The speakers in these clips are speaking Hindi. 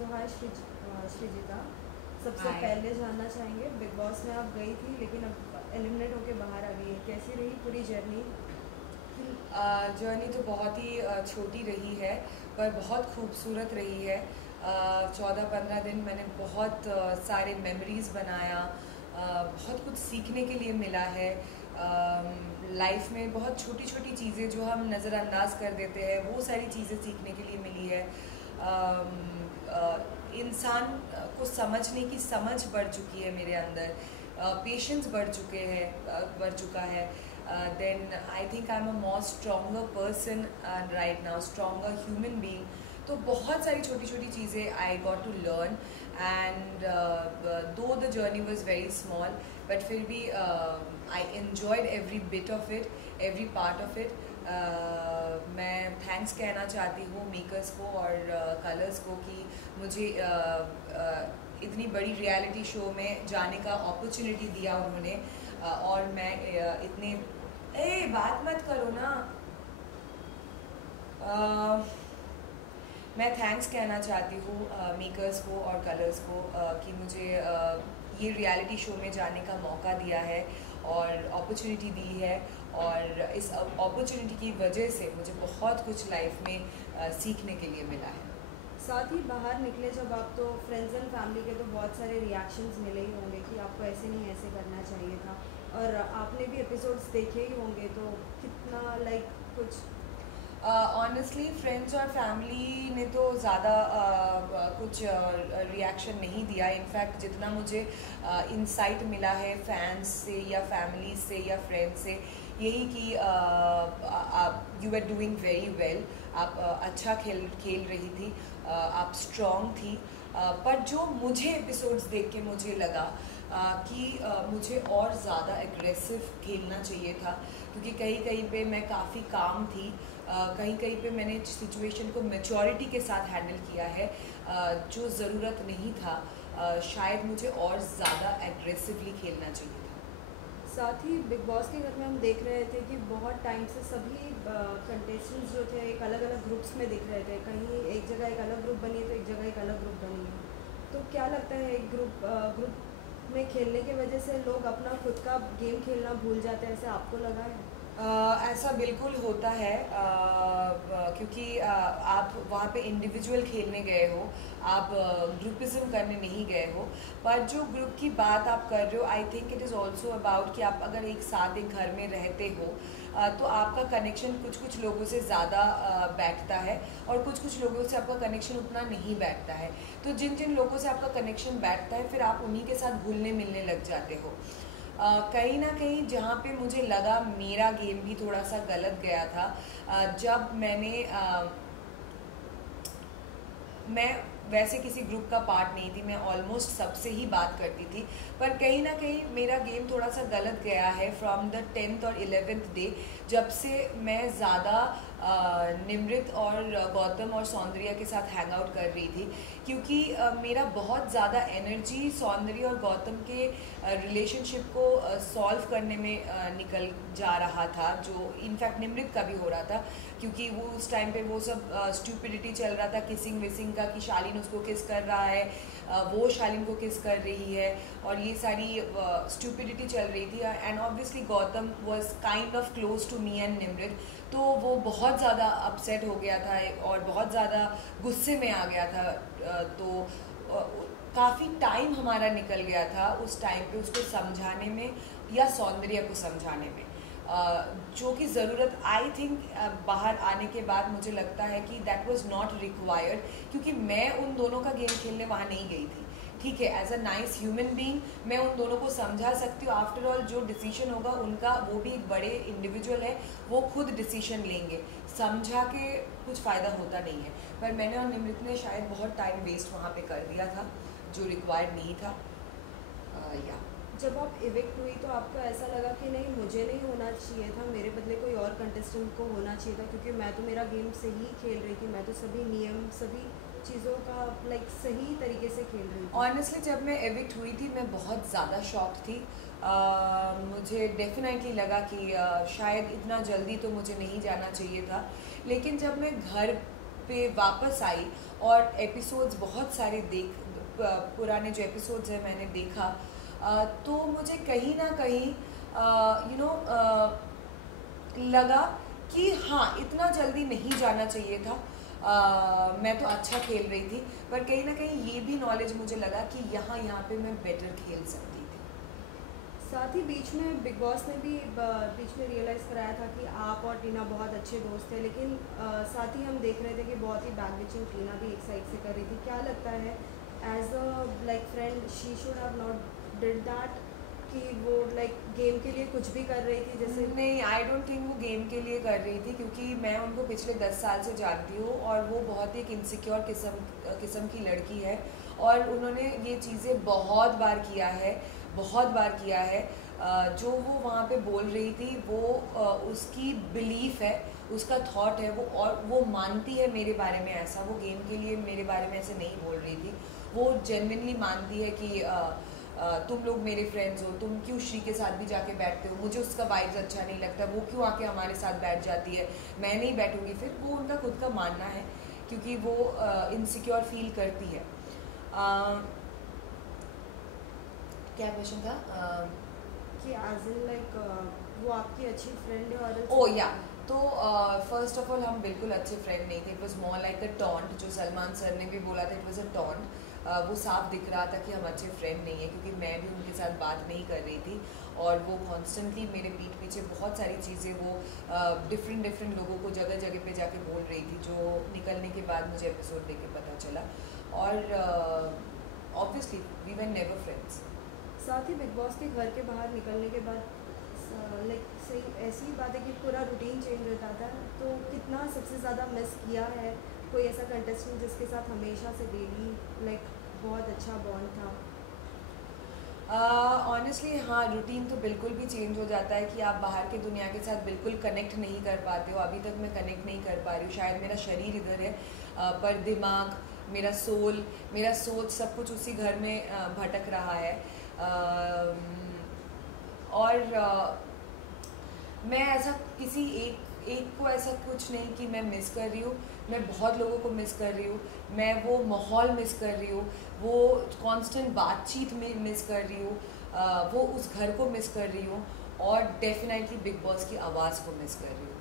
तो हाय श्रीजिता, सबसे हाय। पहले जानना चाहेंगे बिग बॉस में आप गई थी लेकिन अब एलिमिनेट होके बाहर आ गई है, कैसी रही पूरी जर्नी? जर्नी तो बहुत ही छोटी रही है पर बहुत खूबसूरत रही है। 14-15 दिन मैंने बहुत सारे मेमोरीज़ बनाया। बहुत कुछ सीखने के लिए मिला है। लाइफ में बहुत छोटी छोटी चीज़ें जो हम नज़रअंदाज कर देते हैं वो सारी चीज़ें सीखने के लिए मिली है। इंसान को समझने की समझ बढ़ चुकी है मेरे अंदर। पेशेंस बढ़ चुका है। then I think I'm a more stronger person right now, stronger human being. तो बहुत सारी छोटी छोटी चीज़ें I got to learn and though the journey was very small but फिर भी I enjoyed every bit of it, every part of it. मैं थैंक्स कहना चाहती हूँ मेकर्स को और कलर्स को कि मुझे इतनी बड़ी रियलिटी शो में जाने का अपॉर्चुनिटी दिया उन्होंने। और मैं इतने बात मत करो ना। मैं थैंक्स कहना चाहती हूँ मेकर्स को और कलर्स को कि मुझे ये रियलिटी शो में जाने का मौका दिया है और अपॉर्चुनिटी दी है। और इस अपॉर्चुनिटी की वजह से मुझे बहुत कुछ लाइफ में सीखने के लिए मिला है। साथ ही बाहर निकले जब आप, तो फ्रेंड्स एंड फैमिली के तो बहुत सारे रिएक्शंस मिले ही होंगे कि आपको ऐसे नहीं ऐसे करना चाहिए था, और आपने भी एपिसोड्स देखे ही होंगे, तो कितना कुछ ऑनेस्टली फ्रेंड्स और फैमिली ने तो ज़्यादा कुछ रिएक्शन नहीं दिया। इनफैक्ट जितना मुझे इंसाइट मिला है फैंस से या फैमिली से या फ्रेंड्स से, यही कि आप you are doing very well, आप अच्छा खेल रही थी, आप स्ट्रॉन्ग थी। पर जो मुझे एपिसोड्स देख के मुझे लगा कि मुझे और ज़्यादा एग्रेसिव खेलना चाहिए था, क्योंकि कहीं कहीं पे मैं काफ़ी काम थी। कहीं कहीं पे मैंने सिचुएशन को मैच्योरिटी के साथ हैंडल किया है जो ज़रूरत नहीं था। शायद मुझे और ज़्यादा एग्रेसिवली खेलना चाहिए था। साथ ही बिग बॉस के घर में हम देख रहे थे कि बहुत टाइम से सभी कंटेस्टेंट्स जो थे एक अलग अलग ग्रुप्स में दिख रहे थे। कहीं एक जगह एक अलग ग्रुप बनी है तो एक जगह एक अलग ग्रुप बनी है। तो क्या लगता है एक ग्रुप में खेलने की वजह से लोग अपना खुद का गेम खेलना भूल जाते हैं, ऐसे आपको लगा है? ऐसा बिल्कुल होता है क्योंकि आप वहाँ पे इंडिविजुअल खेलने गए हो, आप ग्रुपिज्म करने नहीं गए हो। पर जो ग्रुप की बात आप कर रहे हो, I think it is also about कि आप अगर एक साथ एक घर में रहते हो तो आपका कनेक्शन कुछ कुछ लोगों से ज़्यादा बैठता है और कुछ कुछ लोगों से आपका कनेक्शन उतना नहीं बैठता है। तो जिन जिन लोगों से आपका कनेक्शन बैठता है फिर आप उन्हीं के साथ घुलने मिलने लग जाते हो। कहीं ना कहीं जहाँ पे मुझे लगा मेरा गेम भी थोड़ा सा गलत गया था, जब मैं वैसे किसी ग्रुप का पार्ट नहीं थी, मैं ऑलमोस्ट सबसे ही बात करती थी, पर कहीं ना कहीं मेरा गेम थोड़ा सा गलत गया है फ्रॉम द 10th और 11th डे, जब से मैं ज़्यादा निमृत और गौतम और सौंदर्या के साथ हैंग आउट कर रही थी, क्योंकि मेरा बहुत ज़्यादा एनर्जी सौंदर्या और गौतम के रिलेशनशिप को सॉल्व करने में निकल जा रहा था, जो इनफैक्ट निमृत का भी हो रहा था, क्योंकि वो उस टाइम पे वो सब स्टूपिडिटी चल रहा था किसिंग विसिंग का, कि शालीन उसको किस कर रहा है, वो शालीन को किस कर रही है, और ये सारी स्टूपिडिटी चल रही थी। And obviously Gautam was kind of close to me and Nimrit, तो वो बहुत ज़्यादा अपसेट हो गया था और बहुत ज़्यादा गुस्से में आ गया था। तो काफ़ी टाइम हमारा निकल गया था उस टाइम पे उसको समझाने में या सौंदर्य को समझाने में, जो कि ज़रूरत आई थिंक बाहर आने के बाद मुझे लगता है कि दैट वाज नॉट रिक्वायर्ड, क्योंकि मैं उन दोनों का गेम खेलने वहाँ नहीं गई थी। ठीक है, as a nice human being मैं उन दोनों को समझा सकती हूँ। आफ्टर ऑल जो डिसीजन होगा उनका, वो भी एक बड़े इंडिविजुअल है, वो खुद डिसीजन लेंगे, समझा के कुछ फ़ायदा होता नहीं है। पर मैंने और निमृत ने शायद बहुत टाइम वेस्ट वहाँ पे कर दिया था जो रिक्वायर्ड नहीं था। या जब आप इविक्ट हुई तो आपको ऐसा लगा कि नहीं, मुझे नहीं होना चाहिए था, मेरे बदले कोई और कंटेस्टेंट को होना चाहिए था, क्योंकि मैं तो मेरा गेम सही खेल रही थी, मैं तो सभी नियम सभी चीज़ों का सही तरीके से खेल रही थी? ऑनेस्टली जब मैं एविक्ट हुई थी मैं बहुत ज़्यादा शॉक थी। मुझे डेफिनेटली लगा कि शायद इतना जल्दी तो मुझे नहीं जाना चाहिए था, लेकिन जब मैं घर पे वापस आई और एपिसोड्स बहुत सारे पुराने जो एपिसोड्स हैं मैंने देखा, तो मुझे कहीं ना कहीं लगा कि हाँ, इतना जल्दी नहीं जाना चाहिए था। मैं तो अच्छा खेल रही थी, पर कहीं ना कहीं ये भी नॉलेज मुझे लगा कि यहाँ पे मैं बेटर खेल सकती थी। साथ ही बीच में बिग बॉस ने भी बीच में रियलाइज़ कराया था कि आप और टीना बहुत अच्छे दोस्त थे, लेकिन साथ ही हम देख रहे थे कि बहुत ही बैक बिचिंग टीना भी एक साइड से कर रही थी। क्या लगता है as a like friend she should have not did that, कि वो लाइक गेम के लिए कुछ भी कर रही थी जैसे? नहीं, आई डोंट थिंक वो गेम के लिए कर रही थी, क्योंकि मैं उनको पिछले 10 साल से जानती हूँ और वो बहुत ही एक इनसिक्योर किस्म की लड़की है, और उन्होंने ये चीज़ें बहुत बार किया है। जो वो वहाँ पे बोल रही थी वो उसकी बिलीफ है, उसका थॉट है वो, और वो मानती है मेरे बारे में ऐसा। वो गेम के लिए मेरे बारे में ऐसे नहीं बोल रही थी, वो जेन्युइनली मानती है कि तुम लोग मेरे फ्रेंड्स हो, तुम क्यों श्री के साथ भी जाके बैठते हो, मुझे उसका वाइब्स अच्छा नहीं लगता, वो क्यों आके हमारे साथ बैठ जाती है, मैं नहीं बैठूंगी फिर। वो उनका खुद का मानना है, क्योंकि वो इनसिक्योर फील करती है। क्या क्वेश्चन था? कि एज इन लाइक वो आपकी अच्छी फ्रेंड है और ओ या, तो फर्स्ट ऑफ ऑल हम बिल्कुल अच्छे फ्रेंड नहीं थे। It was more like a taunt, जो सलमान सर ने भी बोला था, इट वॉज अ टॉन्ट। वो साफ दिख रहा था कि हम अच्छे फ्रेंड नहीं है, क्योंकि मैं भी उनके साथ बात नहीं कर रही थी, और वो कॉन्स्टेंटली मेरे पीठ पीछे बहुत सारी चीज़ें वो डिफरेंट लोगों को जगह जगह पे जाके बोल रही थी, जो निकलने के बाद मुझे एपिसोड देख के पता चला। और obviously we were never friends. साथ ही बिग बॉस के घर के बाहर निकलने के बाद लाइक सही ऐसी ही बात है कि पूरा रूटीन चेंज हो जाता है, तो कितना सबसे ज़्यादा मिस किया है कोई ऐसा कंटेस्टेंट जिसके साथ हमेशा से डेली लाइक बहुत अच्छा बॉन्ड था? ऑनेस्टली हाँ, रूटीन तो बिल्कुल भी चेंज हो जाता है कि आप बाहर की दुनिया के साथ बिल्कुल कनेक्ट नहीं कर पाते हो। अभी तक मैं कनेक्ट नहीं कर पा रही हूँ। शायद मेरा शरीर इधर है, पर दिमाग, मेरा सोल, मेरा सोच, सब कुछ उसी घर में भटक रहा है। और मैं ऐसा किसी एक को ऐसा कुछ नहीं कि मैं मिस कर रही हूँ। मैं बहुत लोगों को मिस कर रही हूँ। मैं वो माहौल मिस कर रही हूँ, वो कांस्टेंट बातचीत में मिस कर रही हूँ, वो उस घर को मिस कर रही हूँ, और डेफिनेटली बिग बॉस की आवाज़ को मिस कर रही हूँ।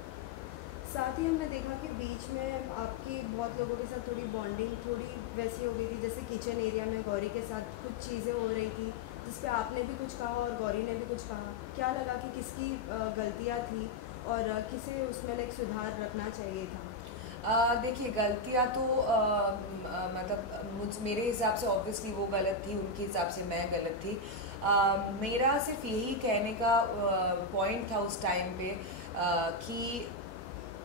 साथ ही हमने देखा कि बीच में आपकी बहुत लोगों के साथ थोड़ी बॉन्डिंग थोड़ी वैसी हो गई थी, जैसे किचन एरिया में गौरी के साथ कुछ चीज़ें हो रही थी जिस पे आपने भी कुछ कहा और गौरी ने भी कुछ कहा। क्या लगा कि किसकी गलतियाँ थी और किसे उसमें लाइक सुधार रखना चाहिए था? देखिए, गलतियाँ तो मतलब मेरे हिसाब से ऑब्वियसली वो गलत थी, उनके हिसाब से मैं गलत थी। मेरा सिर्फ यही कहने का पॉइंट था उस टाइम पे कि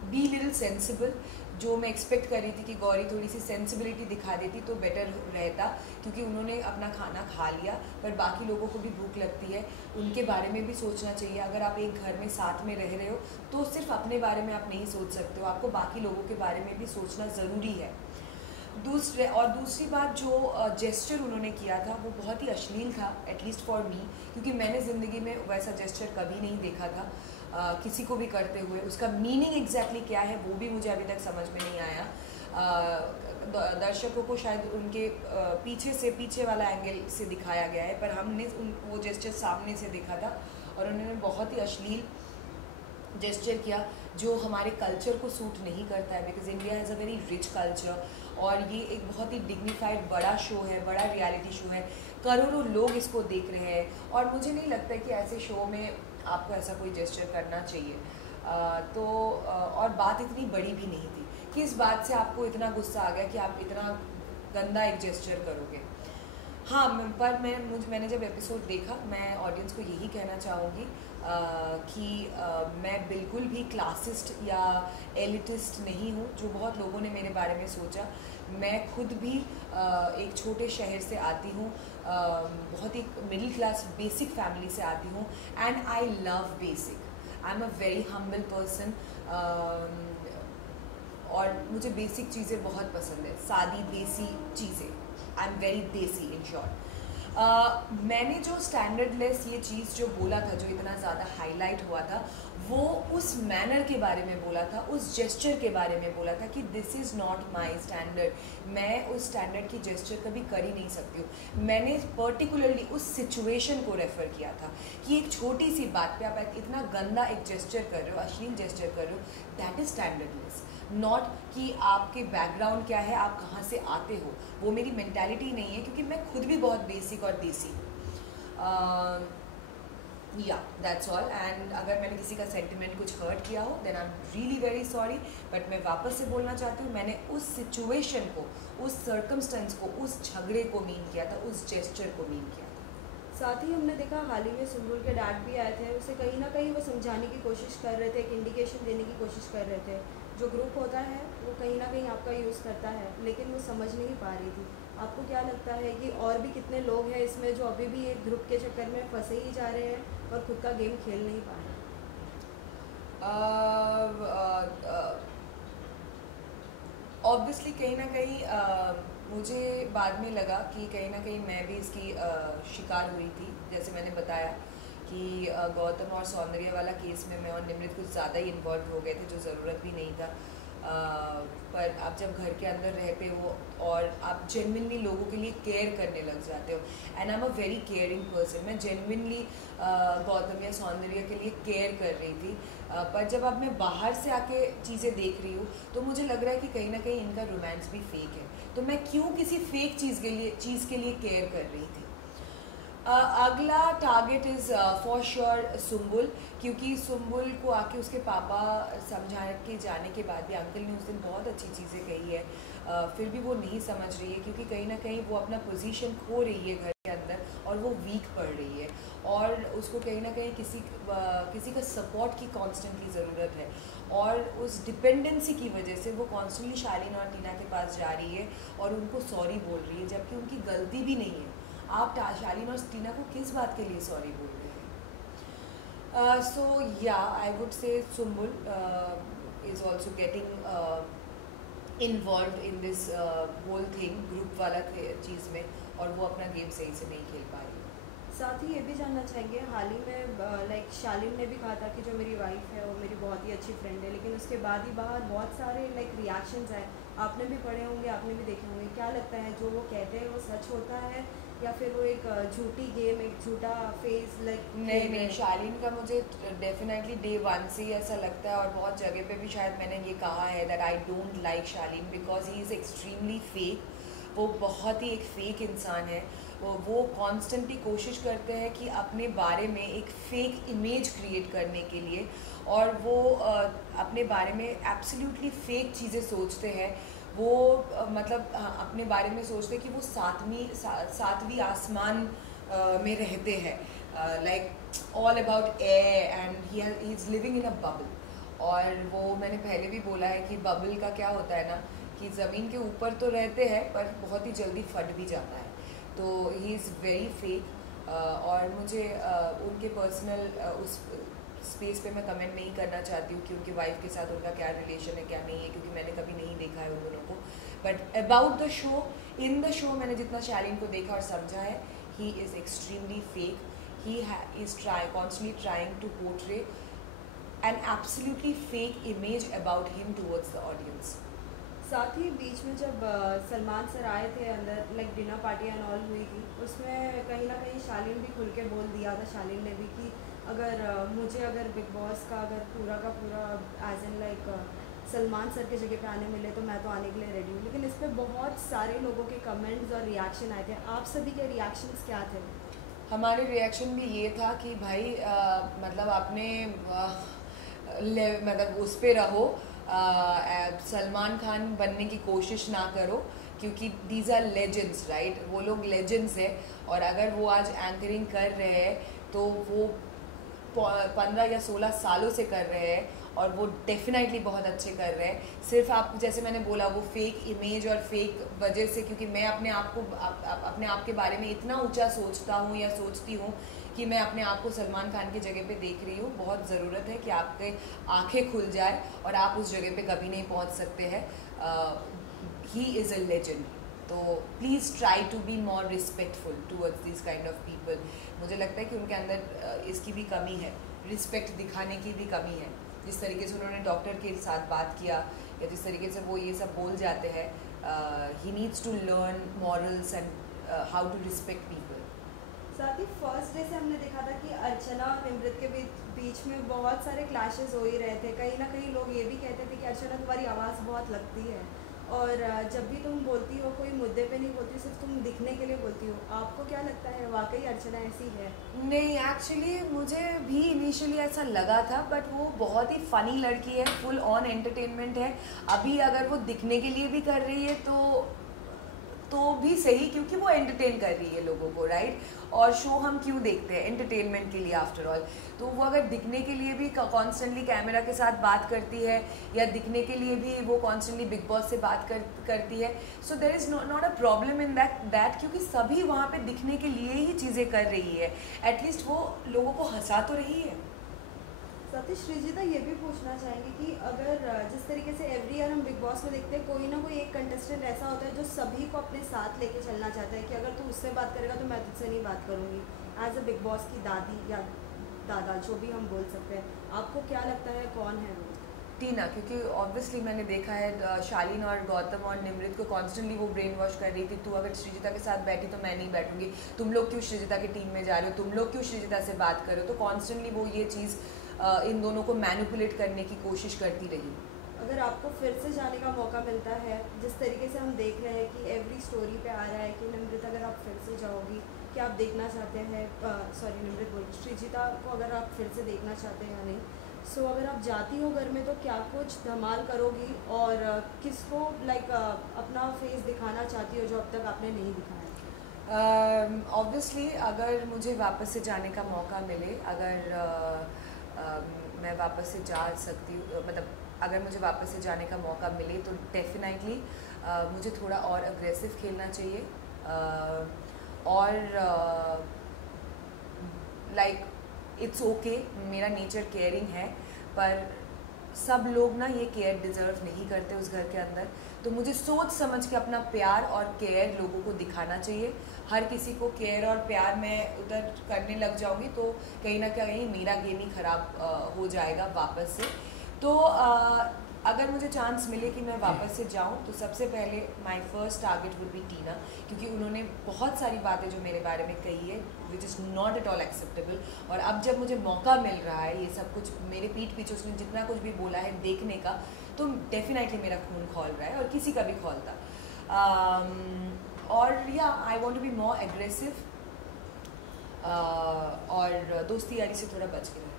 बी लिटिल सेंसिबल। जो मैं एक्सपेक्ट कर रही थी कि गौरी थोड़ी सी सेंसिबिलिटी दिखा देती तो बेटर रहता, क्योंकि उन्होंने अपना खाना खा लिया, पर बाकी लोगों को भी भूख लगती है, उनके बारे में भी सोचना चाहिए। अगर आप एक घर में साथ में रह रहे हो तो सिर्फ अपने बारे में आप नहीं सोच सकते हो, आपको बाकी लोगों के बारे में भी सोचना ज़रूरी है। दूसरी बात, जो जेस्चर उन्होंने किया था वो बहुत ही अश्लील था, एटलीस्ट फॉर मी, क्योंकि मैंने ज़िंदगी में वैसा जेस्चर कभी नहीं देखा था किसी को भी करते हुए। उसका मीनिंग एग्जैक्टली क्या है वो भी मुझे अभी तक समझ में नहीं आया। दर्शकों को शायद उनके पीछे वाला एंगल से दिखाया गया है, पर हमने वो जेस्चर सामने से देखा था, और उन्होंने बहुत ही अश्लील जेस्चर किया जो हमारे कल्चर को सूट नहीं करता है, because India has a very rich culture, और ये एक बहुत ही डिग्निफाइड बड़ा शो है, बड़ा रियलिटी शो है, करोड़ों लोग इसको देख रहे हैं, और मुझे नहीं लगता कि ऐसे शो में आपको ऐसा कोई जेस्चर करना चाहिए। और बात इतनी बड़ी भी नहीं थी कि इस बात से आपको इतना गुस्सा आ गया कि आप इतना गंदा एक जेस्चर करोगे। हाँ, पर मैंने जब एपिसोड देखा, मैं ऑडियंस को यही कहना चाहूँगी कि मैं बिल्कुल भी क्लासिस्ट या एलिटिस्ट नहीं हूँ, जो बहुत लोगों ने मेरे बारे में सोचा। मैं खुद भी एक छोटे शहर से आती हूँ, बहुत ही मिडिल क्लास बेसिक फैमिली से आती हूँ, and I love basic. I am a very humble person, और मुझे बेसिक चीज़ें बहुत पसंद है, सादी देसी चीज़ें। आई एम वेरी देसी इन शॉर्ट। मैंने जो स्टैंडर्डलेस ये चीज़ जो बोला था, जो इतना ज़्यादा हाईलाइट हुआ था, वो उस मैनर के बारे में बोला था, उस जेस्चर के बारे में बोला था कि this is not my standard, मैं उस स्टैंडर्ड की जेस्चर कभी कर ही नहीं सकती हूँ। मैंने पर्टिकुलरली उस सिचुएशन को रेफ़र किया था कि एक छोटी सी बात पे आप इतना गंदा एक जेस्चर कर रहे हो, अश्लील जेस्चर कर रहे हो, दैट इज़ स्टैंडर्डलेस। नॉट कि आपके बैकग्राउंड क्या है, आप कहाँ से आते हो, वो मेरी मेंटालिटी नहीं है, क्योंकि मैं खुद भी बहुत बेसिक और देसी या दैट्स ऑल। एंड अगर मैंने किसी का सेंटिमेंट कुछ हर्ट किया हो then I am really very sorry, but मैं वापस से बोलना चाहती हूँ, मैंने उस सिचुएशन को, उस सर्कमस्टेंस को, उस झगड़े को मीन किया था, उस जेस्चर को मीन किया था। साथ ही हमने देखा हाल ही में सुम्बुल के डैड भी आए थे, उसे कहीं ना कहीं वो समझाने की कोशिश कर रहे थे, एक इंडिकेशन देने की कोशिश कर रहे थे। जो ग्रुप होता है वो कहीं ना कहीं आपका यूज़ करता है, लेकिन वो समझ नहीं पा रही थी। आपको क्या लगता है कि और भी कितने लोग हैं इसमें जो अभी भी एक ग्रुप के चक्कर में फंसे ही जा रहे हैं और खुद का गेम खेल नहीं पा रहे? ऑब्वियसली कहीं ना कहीं मुझे बाद में लगा कि कहीं ना कहीं मैं भी इसकी शिकार हुई थी। जैसे मैंने बताया कि गौतम और सौंदर्य वाला केस में मैं और निमृत कुछ ज़्यादा ही इन्वॉल्व हो गए थे, जो ज़रूरत भी नहीं था। पर आप जब घर के अंदर रहते हो और आप जेन्युइनली लोगों के लिए केयर करने लग जाते हो, and I am a very caring person, मैं जेन्युइनली गौतम या सौंदर्य के लिए केयर कर रही थी। पर जब अब मैं बाहर से आके चीज़ें देख रही हूँ तो मुझे लग रहा है कि कहीं ना कहीं इनका रोमांस भी फेक है, तो मैं क्यों किसी फेक चीज़ के लिए केयर कर रही थी। अगला target is for sure Sumbul, क्योंकि सुम्बुल को आके उसके पापा समझा के जाने के बाद भी अंकल ने उस दिन बहुत अच्छी चीज़ें कही है, फिर भी वो नहीं समझ रही है, क्योंकि कहीं ना कहीं वो अपना पोजीशन खो रही है घर के अंदर और वो वीक पड़ रही है, और उसको कहीं ना कहीं किसी का सपोर्ट की कॉन्स्टेंटली ज़रूरत है, और उस डिपेंडेंसी की वजह से वो कॉन्स्टेंटली शालीन और टीना के पास जा रही है और उनको सॉरी बोल रही है, जबकि उनकी गलती भी नहीं है। आप शालीन और टीना को किस बात के लिए सॉरी बोल रहे हैं? सो या I would say Sumbul is also getting involve in this whole thing, group वाला चीज़ में, और वो अपना गेम सही से नहीं खेल पा रही है। साथ ही ये भी जानना चाहेंगे, हाल ही में लाइक शालीन ने भी कहा था कि जो मेरी वाइफ है वो मेरी बहुत ही अच्छी फ्रेंड है, लेकिन उसके बाद ही बाहर बहुत सारे लाइक रिएक्शंस आए, आपने भी पढ़े होंगे, आपने भी देखे होंगे। क्या लगता है जो वो कहते हैं वो सच होता है या फिर वो एक झूठी गेम, एक झूठा फेस लाइक? नहीं, शालीन का मुझे डेफिनेटली डे वन से ही ऐसा लगता है, और बहुत जगह पे भी शायद मैंने ये कहा है that I don't like Shalin because he is extremely fake. वो बहुत ही एक फेक इंसान है। वो कॉन्स्टेंटली कोशिश करते हैं कि अपने बारे में एक फेक इमेज क्रिएट करने के लिए, और वो अपने बारे में एब्सोल्युटली फेक चीज़ें सोचते हैं। वो मतलब अपने बारे में सोचते हैं कि वो सातवीं आसमान में रहते हैं, like all about air, and he is living in a bubble. और वो मैंने पहले भी बोला है कि बबल का क्या होता है ना, कि ज़मीन के ऊपर तो रहते हैं पर बहुत ही जल्दी फट भी जाता है। तो ही इज़ वेरी फेक, और मुझे उनके पर्सनल उस स्पेस पे मैं कमेंट नहीं करना चाहती हूँ कि उनकी वाइफ के साथ उनका क्या रिलेशन है क्या नहीं है, क्योंकि मैंने कभी नहीं देखा है उन दोनों को। But about the show, in the show मैंने जितना शालीन को देखा और समझा है, he is extremely fake. He is constantly trying to portray an absolutely fake image about him towards the audience. साथ ही बीच में जब सलमान सर आए थे अंदर, like dinner party and all हुई थी, उसमें कहीं ना कहीं शालीन भी खुल के बोल दिया था, शालीन ने भी, कि अगर मुझे अगर बिग बॉस का अगर पूरा का पूरा as an like Salman sir की जगह पे आने मिले तो मैं तो आने के लिए रेडी हूँ। लेकिन इस पर बहुत सारे लोगों के कमेंट्स और रिएक्शन आए थे, आप सभी के रिएक्शंस क्या थे? हमारे रिएक्शन भी ये था कि भाई मतलब आपने मतलब उस पर रहो, सलमान खान बनने की कोशिश ना करो, क्योंकि दीज आर लेजेंड्स, राइट? वो लोग लेजेंड्स हैं, और अगर वो आज एंकरिंग कर रहे हैं तो वो 15 या 16 सालों से कर रहे हैं, और वो डेफिनेटली बहुत अच्छे कर रहे हैं। सिर्फ आप जैसे मैंने बोला, वो फेक इमेज और फेक वजह से, क्योंकि मैं अपने आप के बारे में इतना ऊंचा सोचता हूँ या सोचती हूँ कि मैं अपने आप को सलमान खान की जगह पे देख रही हूँ। बहुत ज़रूरत है कि आपके आंखें खुल जाए और आप उस जगह पे कभी नहीं पहुँच सकते हैं। ही इज़ अ लेजेंड, तो please try to be more respectful towards this kind of people. मुझे लगता है कि उनके अंदर इसकी भी कमी है रिस्पेक्ट दिखाने की भी कमी है। जिस तरीके से उन्होंने डॉक्टर के साथ बात किया या जिस तरीके से वो ये सब बोल जाते हैं, he needs to learn morals and how to respect people. साथ ही फर्स्ट डे से हमने देखा था कि अर्चना और निमृत के बीच में बहुत सारे क्लैशेस हो ही रहे थे। कहीं ना कहीं लोग ये भी कहते थे कि अर्चना तुम्हारी आवाज़ बहुत लगती है और जब भी तुम बोलती हो कोई मुद्दे पे नहीं बोलती, सिर्फ तुम दिखने के लिए बोलती हो। आपको क्या लगता है, वाकई अर्चना ऐसी है? नहीं, एक्चुअली मुझे भी इनिशियली ऐसा लगा था, बट वो बहुत ही फ़नी लड़की है, फुल ऑन एंटरटेनमेंट है। अभी अगर वो दिखने के लिए भी कर रही है तो भी सही, क्योंकि वो एंटरटेन कर रही है लोगों को, राइट। और शो हम क्यों देखते हैं? एंटरटेनमेंट के लिए आफ्टर ऑल। तो वो अगर दिखने के लिए भी कॉन्स्टेंटली कैमरा के साथ बात करती है या दिखने के लिए भी वो कॉन्स्टेंटली बिग बॉस से बात करती है, so there is not a problem in that, क्योंकि सभी वहाँ पे दिखने के लिए ही चीज़ें कर रही है। एटलीस्ट वो लोगों को हंसा तो रही है। साथ ही श्रीजिता ये भी पूछना चाहेंगे कि अगर जिस तरीके से एवरी ईयर हम बिग बॉस में देखते हैं, कोई ना कोई एक कंटेस्टेंट ऐसा होता है जो सभी को अपने साथ लेके चलना चाहता है कि अगर तू उससे बात करेगा तो मैं तुझसे नहीं बात करूँगी। एज अ बिग बॉस की दादी या दादा, जो भी हम बोल सकते हैं, आपको क्या लगता है कौन है वो? टीना, क्योंकि ऑब्वियसली मैंने देखा है शालीन और गौतम और निमृत को कॉन्स्टेंटली वो ब्रेन वॉश कर रही थी, तू अगर श्रीजिता के साथ बैठी तो मैं नहीं बैठूंगी, तुम लोग क्यों श्रीजिता की टीम में जा रहे हो, तुम लोग क्यों श्रीजिता से बात कर रहे हो। तो कॉन्स्टेंटली वो ये चीज़ इन दोनों को मैनिपुलेट करने की कोशिश करती रही। अगर आपको फिर से जाने का मौका मिलता है, जिस तरीके से हम देख रहे हैं कि एवरी स्टोरी पे आ रहा है कि निमृत अगर आप फिर से जाओगी, क्या आप देखना चाहते हैं, सॉरी निमृत बोल, श्रीजिता को अगर आप फिर से देखना चाहते हैं या नहीं, सो अगर आप जाती हो घर में तो क्या कुछ धमाल करोगी और किसको अपना फेस दिखाना चाहती हो जो अब तक आपने नहीं दिखाया? ऑब्वियसली अगर मुझे वापस से जाने का मौका मिले, अगर मैं वापस से जा सकती हूँ, मतलब अगर मुझे वापस से जाने का मौका मिले तो डेफिनेटली मुझे थोड़ा और अग्रेसिव खेलना चाहिए और लाइक इट्स ओके, मेरा नेचर केयरिंग है, पर सब लोग ना ये केयर डिज़र्व नहीं करते उस घर के अंदर। तो मुझे सोच समझ के अपना प्यार और केयर लोगों को दिखाना चाहिए। हर किसी को केयर और प्यार मैं उधर करने लग जाऊंगी तो कहीं ना कहीं मेरा गेम ही ख़राब हो जाएगा वापस से। तो अगर मुझे चांस मिले कि मैं वापस से जाऊं तो सबसे पहले my first target would be Tina, क्योंकि उन्होंने बहुत सारी बातें जो मेरे बारे में कही है which is not at all acceptable. और अब जब मुझे मौका मिल रहा है ये सब कुछ मेरे पीठ पीछे उसने जितना कुछ भी बोला है देखने का, तो डेफिनेटली मेरा खून खौल रहा है और किसी का भी खौलता। और या I want to be more aggressive और दोस्ती यारी से थोड़ा बच के रहे।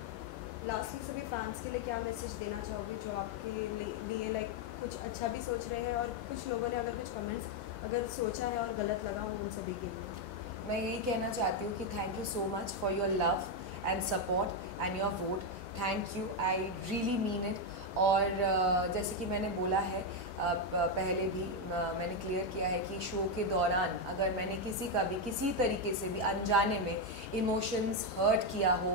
लास्टली सभी फैंस के लिए क्या मैसेज देना चाहोगे जो आपके लिए कुछ अच्छा भी सोच रहे हैं और कुछ लोगों ने अगर कुछ कमेंट्स अगर सोचा है और गलत लगा हो उन सभी के लिए? मैं यही कहना चाहती हूँ कि thank you so much for your love and support and your vote. Thank you, I really mean it. और जैसे कि मैंने बोला है पहले भी, मैंने क्लियर किया है कि शो के दौरान अगर मैंने किसी का भी किसी तरीके से भी अनजाने में इमोशंस हर्ट किया हो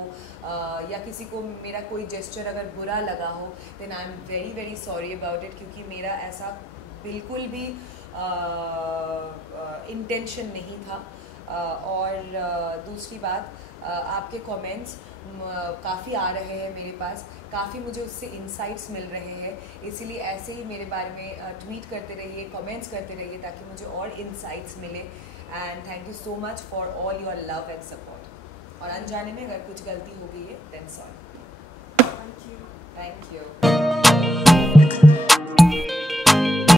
या किसी को मेरा कोई जेस्चर अगर बुरा लगा हो, then I am very very sorry about it, क्योंकि मेरा ऐसा बिल्कुल भी इंटेंशन नहीं था। और दूसरी बात, आपके कमेंट्स काफ़ी आ रहे हैं मेरे पास, काफ़ी मुझे उससे इंसाइट्स मिल रहे हैं, इसीलिए ऐसे ही मेरे बारे में ट्वीट करते रहिए, कमेंट्स करते रहिए ताकि मुझे और इंसाइट्स मिले। And thank you so much for all your love and support. और अनजाने में अगर कुछ गलती हो गई है then sorry. Thank you. Thank you.